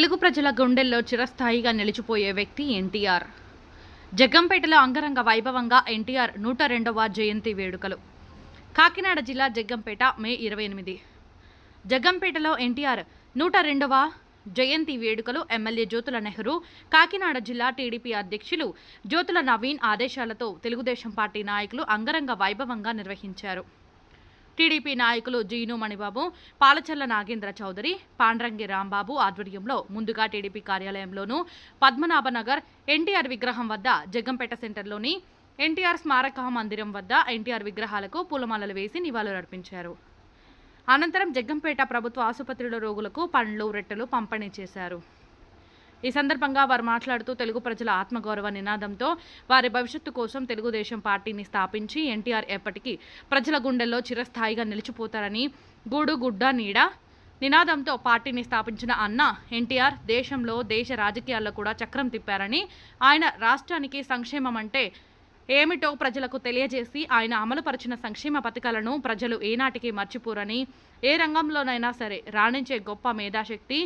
తెలుగు ప్రజల గుండెల్లో చిరస్థాయిగా నిలిచిపోయే వ్యక్తి ఎన్టీఆర్. జగ్గంపేటలో అంగరంగ వైభవంగా ఎన్టీఆర్ నూట రెండవ జయంతి వేడుకలు. కాకినాడ జిల్లా జగ్గంపేట మే ఇరవై ఎనిమిది. జగ్గంపేటలో ఎన్టీఆర్ నూట రెండవ జయంతి వేడుకలు ఎమ్మెల్యే జ్యోతుల నెహ్రూ కాకినాడ జిల్లా టీడీపీ అధ్యక్షులు జ్యోతుల నవీన్ ఆదేశాలతో తెలుగుదేశం పార్టీ నాయకులు అంగరంగ వైభవంగా నిర్వహించారు. టీడీపీ నాయకులు జీను మణిబాబు పాలచల్ల నాగేంద్ర చౌదరి పాండ్రంగి రాంబాబు ఆధ్వర్యంలో ముందుగా టీడీపీ కార్యాలయంలోనూ పద్మనాభనగర్ ఎన్టీఆర్ విగ్రహం వద్ద జగ్గంపేట సెంటర్లోని ఎన్టీఆర్ స్మారక మందిరం వద్ద ఎన్టీఆర్ విగ్రహాలకు పూలమాలలు వేసి నివాళులర్పించారు అనంతరం జగ్గంపేట ప్రభుత్వ ఆసుపత్రిలో రోగులకు పండ్లు రెట్టెలు పంపిణీ చేశారు. ఈ సందర్భంగా వారు మాట్లాడుతూ తెలుగు ప్రజల ఆత్మగౌరవ నినాదంతో వారి భవిష్యత్తు కోసం తెలుగుదేశం పార్టీని స్థాపించి ఎన్టీఆర్ ఎప్పటికీ ప్రజల గుండెల్లో చిరస్థాయిగా నిలిచిపోతారని గూడు గుడ్డ నీడ నినాదంతో పార్టీని స్థాపించిన అన్న ఎన్టీఆర్ దేశంలో దేశ రాజకీయాల్లో కూడా చక్రం తిప్పారని ఆయన రాష్ట్రానికి సంక్షేమం అంటే ఏమిటో ప్రజలకు తెలియజేసి ఆయన అమలుపరిచిన సంక్షేమ పథకాలను ప్రజలు ఏనాటికి మర్చిపోరని ఏ రంగంలోనైనా సరే రాణించే గొప్ప మేధాశక్తి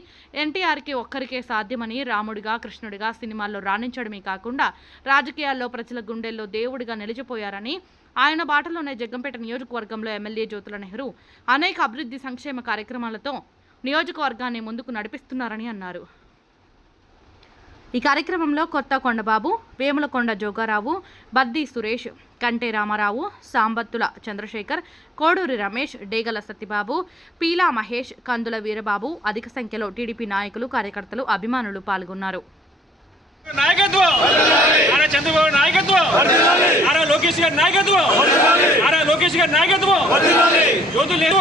ఎన్టీఆర్కి ఒక్కరికే సాధ్యమని రాముడిగా కృష్ణుడిగా సినిమాల్లో రాణించడమే కాకుండా రాజకీయాల్లో ప్రజల గుండెల్లో దేవుడిగా నిలిచిపోయారని ఆయన బాటలోనే జగ్గంపేట నియోజకవర్గంలో ఎమ్మెల్యే జ్యోతుల నెహ్రూ అనేక అభివృద్ధి సంక్షేమ కార్యక్రమాలతో నియోజకవర్గాన్ని ముందుకు నడిపిస్తున్నారని అన్నారు. ఈ కార్యక్రమంలో కొత్త కొండబాబు వేములకొండ జోగారావు బద్ది సురేష్ కంటే రామారావు సాంబత్తుల చంద్రశేఖర్ కోడూరి రమేష్ డేగల సత్యబాబు పీలా మహేష్ కందుల వీరబాబు అధిక సంఖ్యలో టీడీపీ నాయకులు కార్యకర్తలు అభిమానులు పాల్గొన్నారు. నాయకత్వం! ఆరా చంద్రబాబు నాయకత్వం! ఆరా లోకేష్ గారి నాయకత్వం! ఆరా లోకేష్ గారి నాయకత్వం! లేరు!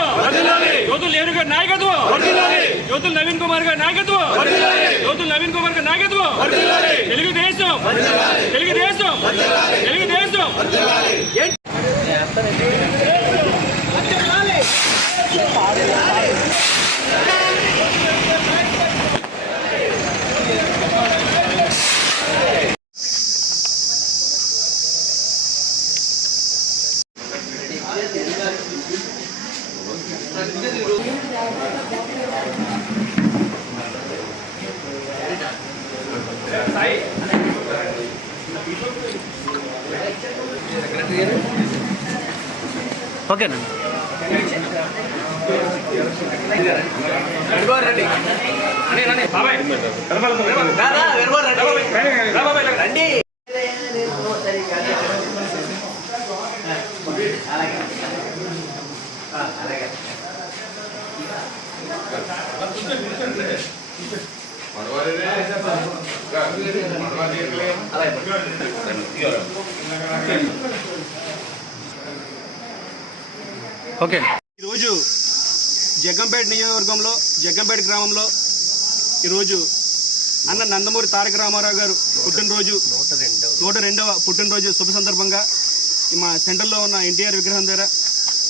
లేరు గారి నాయకత్వం! జ్యోతులు నవీన్ కుమార్ గారి నాయకత్వం. జ్యోతులు నవీన్ కుమార్ గారి నాయకత్వం. తెలుగుదేశం. తెలుగుదేశం. తెలుగుదేశం. ఓకేనండి బాబాయ్ బాబాయ్. రండి. ఓకే. ఈరోజు జగ్గంపేట నియోజకవర్గంలో జగ్గంపేట గ్రామంలో ఈరోజు అన్న నందమూరి తారక రామారావు గారు పుట్టినరోజు నూట రెండవ పుట్టినరోజు శుభ సందర్భంగా మా సెంటర్లో ఉన్న ఎన్టీఆర్ విగ్రహం దగ్గర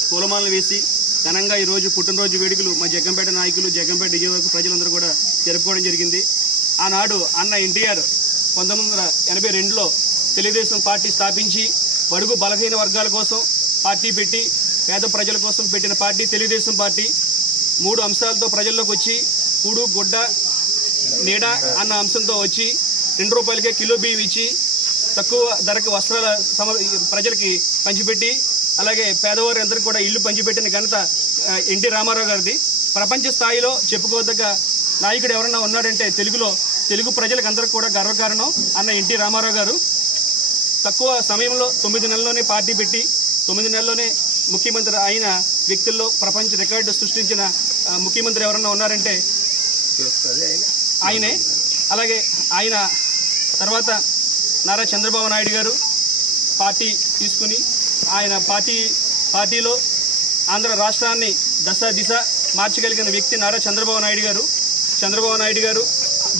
పూలమాలలు వేసి ఘనంగా ఈరోజు పుట్టినరోజు వేడుకలు మా జగ్గంపేట నాయకులు జగ్గంపేట నియోజకవర్గ ప్రజలందరూ కూడా జరుపుకోవడం జరిగింది. ఆనాడు అన్న ఎన్టీఆర్ పంతొమ్మిది వందల ఎనభై రెండులో తెలుగుదేశం పార్టీ స్థాపించి బడుగు బలహీన వర్గాల కోసం పార్టీ పెట్టి పేద ప్రజల కోసం పెట్టిన పార్టీ తెలుగుదేశం పార్టీ. మూడు అంశాలతో ప్రజల్లోకి వచ్చి కూడు గుడ్డ నీడ అన్న అంశంతో వచ్చి రెండు రూపాయలకే కిలో బియ్యం ఇచ్చి తక్కువ ధరకు వస్త్రాల సమ ప్రజలకి పంచిపెట్టి అలాగే పేదవారు అందరికీ కూడా ఇల్లు పంచిపెట్టిన ఘనత ఎన్టీ రామారావు గారిది. ప్రపంచ స్థాయిలో చెప్పుకోదగ్గ నాయకుడు ఎవరన్నా ఉన్నాడంటే తెలుగులో తెలుగు ప్రజలకు అందరికీ కూడా గర్వకారణం అన్న ఎన్టీ రామారావు గారు. తక్కువ సమయంలో తొమ్మిది నెలల్లోనే పార్టీ పెట్టి తొమ్మిది నెలల్లోనే ముఖ్యమంత్రి అయిన వ్యక్తుల్లో ప్రపంచ రికార్డు సృష్టించిన ముఖ్యమంత్రి ఎవరన్నా ఉన్నారంటే ఆయనే. అలాగే ఆయన తర్వాత నారా చంద్రబాబు నాయుడు గారు పార్టీ తీసుకుని ఆయన పార్టీ పార్టీలో ఆంధ్ర రాష్ట్రాన్ని దశ దిశ మార్చగలిగిన వ్యక్తి నారా చంద్రబాబు నాయుడు గారు. చంద్రబాబు నాయుడు గారు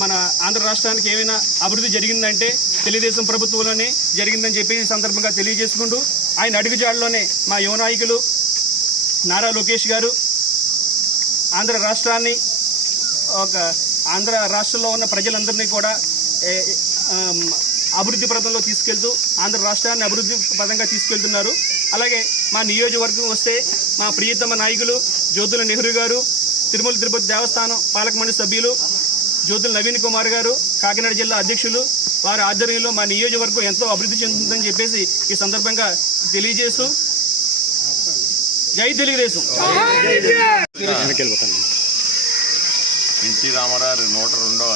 మన ఆంధ్ర రాష్ట్రానికి ఏమైనా అభివృద్ధి జరిగిందంటే తెలుగుదేశం ప్రభుత్వంలోనే జరిగిందని చెప్పి సందర్భంగా తెలియజేసుకుంటూ ఆయన అడుగుజాడలోనే మా యువ నాయకులు నారా లోకేష్ గారు ఆంధ్ర రాష్ట్రాన్ని ఒక ఆంధ్ర రాష్ట్రంలో ఉన్న ప్రజలందరినీ కూడా అభివృద్ధి పథంలో తీసుకెళ్తూ ఆంధ్ర రాష్ట్రాన్ని అభివృద్ధి పదంగా తీసుకెళ్తున్నారు. అలాగే మా నియోజకవర్గం వస్తే మా ప్రియతమ నాయకులు జ్యోతుల నెహ్రూ గారు తిరుమల తిరుపతి దేవస్థానం పాలక మండలి సభ్యులు జ్యోతుల నవీన్ కుమార్ గారు కాకినాడ జిల్లా అధ్యక్షులు వారి ఆధ్వర్యంలో మా నియోజకవర్గం ఎంతో అభివృద్ధి చెందుతుందని చెప్పేసి ఈ సందర్భంగా తెలియజేస్తూ జై తెలుగుదేశం. ఎన్టీ రామారావు నూట రెండవ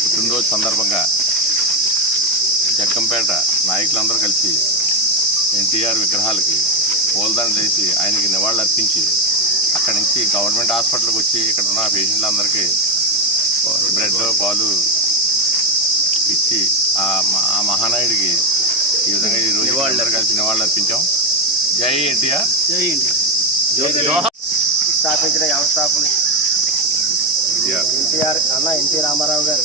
పుట్టినరోజు సందర్భంగా జగ్గంపేట నాయకులందరూ కలిసి ఎన్టీఆర్ విగ్రహాలకి పూలదానం చేసి ఆయనకి నివాళులు అర్పించి అక్కడి నుంచి గవర్నమెంట్ హాస్పిటల్కి వచ్చి ఇక్కడ ఉన్న పేషెంట్లందరికీ బ్రెడ్ పాలు ఇచ్చి ఆ మ- ఆ మహానాయుడికి ఈ విధంగా ఈ రోజు అందరూ కలిసి నివాళులు అర్పించాం. జై ఎన్టీఆర్. జై ఇండియా స్థాపించిన వ్యవస్థాపకులు ఎన్టీఆర్. ఎన్టీఆర్ అన్న ఎన్టీ రామారావు గారు.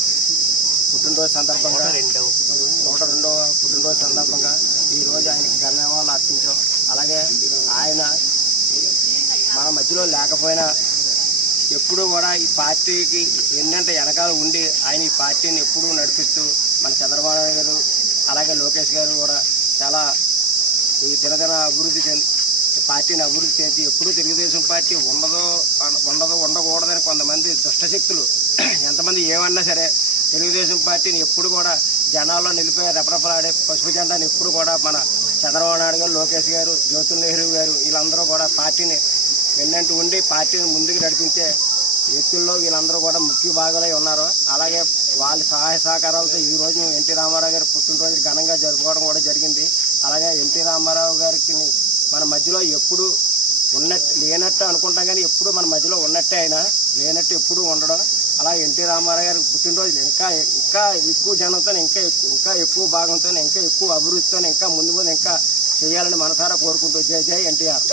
పుట్టినరోజు సందర్భంగా నూట రెండవ పుట్టినరోజు సందర్భంగా ఈ రోజు ఆయనకి ధన్యవాదాలు అర్పించాం. అలాగే ఆయన మన మధ్యలో లేకపోయినా ఎప్పుడూ కూడా ఈ పార్టీకి ఏంటంటే వెనకాల ఉండి ఆయన ఈ పార్టీని ఎప్పుడూ నడిపిస్తూ మన చంద్రబాబు నాయుడు గారు అలాగే లోకేష్ గారు కూడా చాలా ఈ దినదిన అభివృద్ధి చెంది పార్టీని అభివృద్ధి చేసి ఎప్పుడూ తెలుగుదేశం పార్టీ ఉండదో ఉండదు ఉండకూడదని కొంతమంది దుష్టశక్తులు ఎంతమంది ఏమన్నా సరే తెలుగుదేశం పార్టీని ఎప్పుడు కూడా జనాల్లో నిలిపే రెపరెపలాడే పసుపు జెండాని ఎప్పుడు కూడా మన చంద్రబాబు నాయుడు గారు లోకేష్ గారు జ్యోతుల్ నెహ్రూ గారు వీళ్ళందరూ కూడా పార్టీని వెన్నంటి ఉండి పార్టీని ముందుకు నడిపించే వ్యక్తుల్లో వీళ్ళందరూ కూడా ముఖ్య భాగాలై ఉన్నారు. అలాగే వాళ్ళ సహాయ సహకారాలతో ఈ రోజు ఎన్టీ రామారావు గారి పుట్టినరోజు ఘనంగా జరుపుకోవడం కూడా జరిగింది. అలాగే ఎన్టీ రామారావు గారికి మన మధ్యలో ఎప్పుడు ఉన్నట్టు లేనట్టు అనుకుంటాం కానీ ఎప్పుడు మన మధ్యలో ఉన్నట్టే ఆయన లేనట్టు ఎప్పుడు ఉండడం. అలా ఎన్టీ రామారావు గారి పుట్టినరోజు ఇంకా ఇంకా ఎక్కువ జనంతో ఇంకా ఇంకా ఎక్కువ భాగంతో ఇంకా ఎక్కువ అభివృద్ధితో ఇంకా ముందు ముందు ఇంకా చేయాలని మనసారా కోరుకుంటూ జై జై ఎన్టీఆర్.